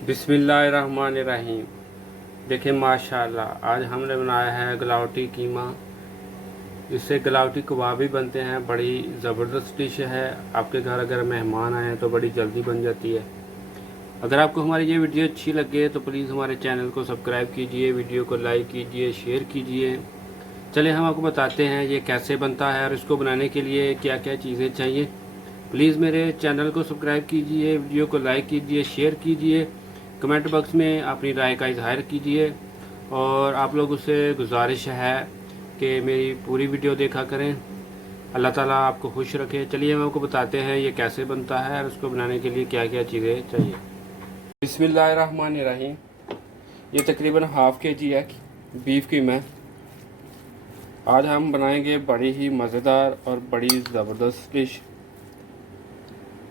बिस्मिल्लाहिर्रहमानिर्रहीम। देखिए माशाल्लाह, आज हमने बनाया है गलावटी कीमा। इससे गलावटी कबाब भी बनते हैं। बड़ी ज़बरदस्त डिश है। आपके घर अगर मेहमान आए तो बड़ी जल्दी बन जाती है। अगर आपको हमारी ये वीडियो अच्छी लगे तो प्लीज़ हमारे चैनल को सब्सक्राइब कीजिए, वीडियो को लाइक कीजिए, शेयर कीजिए। चलिए हम आपको बताते हैं ये कैसे बनता है और इसको बनाने के लिए क्या क्या चीज़ें चाहिए। प्लीज़ मेरे चैनल को सब्सक्राइब कीजिए, वीडियो को लाइक कीजिए, शेयर कीजिए, कमेंट बॉक्स में अपनी राय का इजहार कीजिए। और आप लोगों से गुजारिश है कि मेरी पूरी वीडियो देखा करें। अल्लाह ताला आपको खुश रखे। चलिए हम आपको बताते हैं ये कैसे बनता है और उसको बनाने के लिए क्या क्या चीज़ें चाहिए। बिस्मिल्लाहिर्रहमानिर्रहीम। ये तकरीबन हाफ़ के जी है बीफ कीमा। आज हम बनाएंगे बड़ी ही मज़ेदार और बड़ी ज़बरदस्त डिश।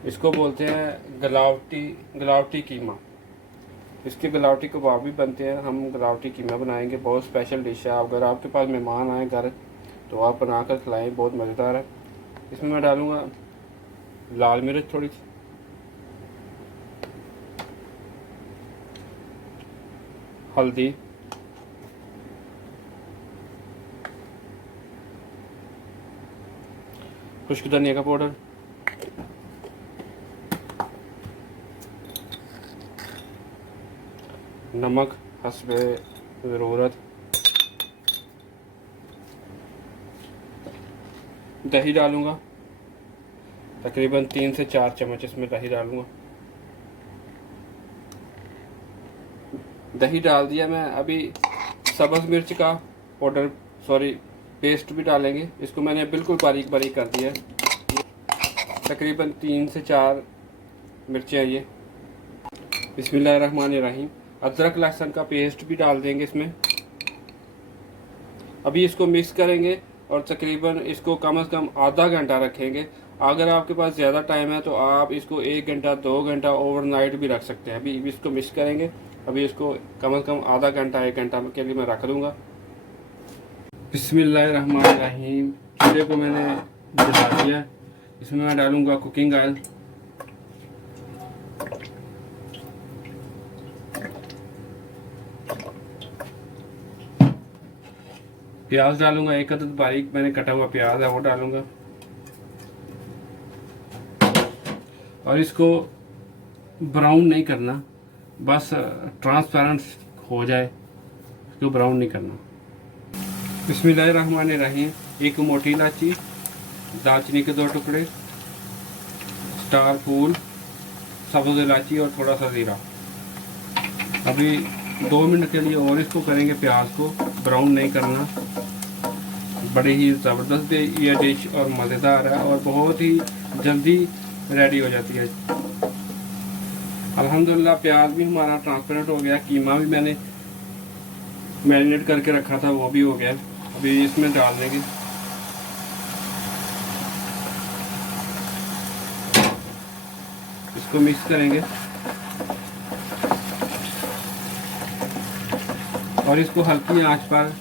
इसको बोलते हैं गलावटी कीमा। इसके गलावटी कबाब भी बनते हैं। हम गलावटी कीमा बनाएंगे। बहुत स्पेशल डिश है। अगर आपके पास मेहमान आए घर तो आप बना कर खिलाएँ, बहुत मज़ेदार है। इसमें मैं डालूँगा लाल मिर्च थोड़ी सी, हल्दी, खुश्क धनिया का पाउडर, नमक हस्बे ज़रूरत, दही डालूँगा तकरीबन 3 से 4 चम्मच इसमें दही डालूँगा। दही डाल दिया मैं। अभी सब्ज़ मिर्च का पाउडर पेस्ट भी डालेंगे। इसको मैंने बिल्कुल बारीक बारीक कर दिया है। तकरीबन 3 से 4 मिर्चें ये। बिस्मिल्लाहिर्रहमानिर्रहीम। अदरक लहसुन का पेस्ट भी डाल देंगे इसमें। अभी इसको मिक्स करेंगे और तकरीबन इसको कम से कम आधा घंटा रखेंगे। अगर आपके पास ज़्यादा टाइम है तो आप इसको 1 घंटा 2 घंटा ओवरनाइट भी रख सकते हैं। अभी इसको मिक्स करेंगे। अभी इसको कम से कम आधा घंटा 1 घंटा के लिए मैं रख दूँगा। बिस्मिल्लाहिर्रहमानिर्रहीम। चूल्हे को मैंने जला दिया। इसमें मैं डालूँगा कुकिंग ऑयल। प्याज डालूंगा। एक अदद बारीक मैंने कटा हुआ प्याज है वो डालूंगा। और इसको ब्राउन नहीं करना, बस ट्रांसपेरेंट हो जाए, इसको ब्राउन नहीं करना। बिस्मिल्लाहिर्रहमानिर्रहीम। एक मोटी इलायची, दालचीनी के 2 टुकड़े, स्टार फूल, सब्ज़ इलायची और थोड़ा सा ज़ीरा। अभी 2 मिनट के लिए और इसको करेंगे। प्याज को ब्राउन नहीं करना। बड़ी ही ज़बरदस्त ये डिश और मज़ेदार है और बहुत ही जल्दी रेडी हो जाती है। अल्हम्दुलिल्लाह प्याज भी हमारा ट्रांसपेरेंट हो गया। कीमा भी मैंने मैरिनेट करके रखा था, वो भी हो गया। अभी इसमें डाल देंगे। इसको मिक्स करेंगे और इसको हल्की आंच पर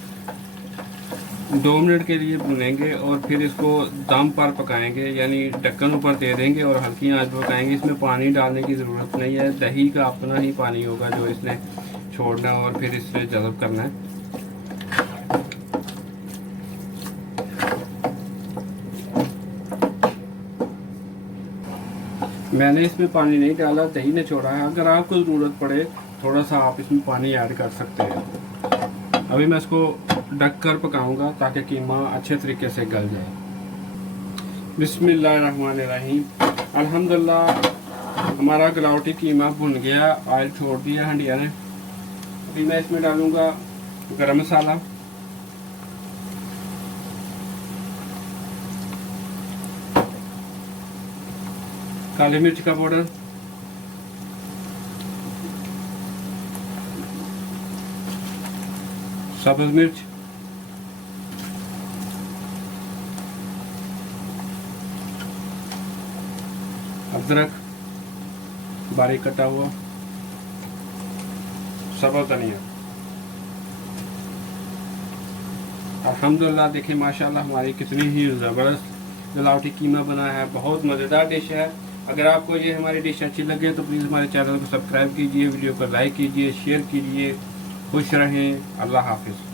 2 मिनट के लिए भूनेंगे और फिर इसको दम पर पकाएंगे, यानी ढक्कन ऊपर दे देंगे और हल्की आंच पर पकाएंगे। इसमें पानी डालने की ज़रूरत नहीं है। दही का अपना ही पानी होगा जो इसने छोड़ना और फिर इसे जज़ब करना है। मैंने इसमें पानी नहीं डाला, दही ने छोड़ा है। अगर आपको ज़रूरत पड़े थोड़ा सा आप इसमें पानी ऐड कर सकते हैं। अभी मैं इसको ढक कर पकाऊंगा ताकि कीमा अच्छे तरीके से गल जाए। बिस्मिल्लाहिर्रहमानिर्रहीम। अल्हम्दुलिल्लाह हमारा गलावटी कीमा भुन गया, ऑयल छोड़ दिया हंडिया ने। अभी मैं इसमें डालूंगा गरम मसाला, काली मिर्च का पाउडर, सब्ज़ मिर्च, अदरक बारीक कटा हुआ, सब्ज़ धनिया। अल्हम्दुलिल्लाह देखिए माशाल्लाह हमारी कितनी ही ज़बरदस्त गलावटी कीमा बना है। बहुत मज़ेदार डिश है। अगर आपको ये हमारी डिश अच्छी लगे तो प्लीज़ हमारे चैनल को सब्सक्राइब कीजिए, वीडियो को लाइक कीजिए, शेयर कीजिए। खुश रहें। अल्लाह हाफिज़।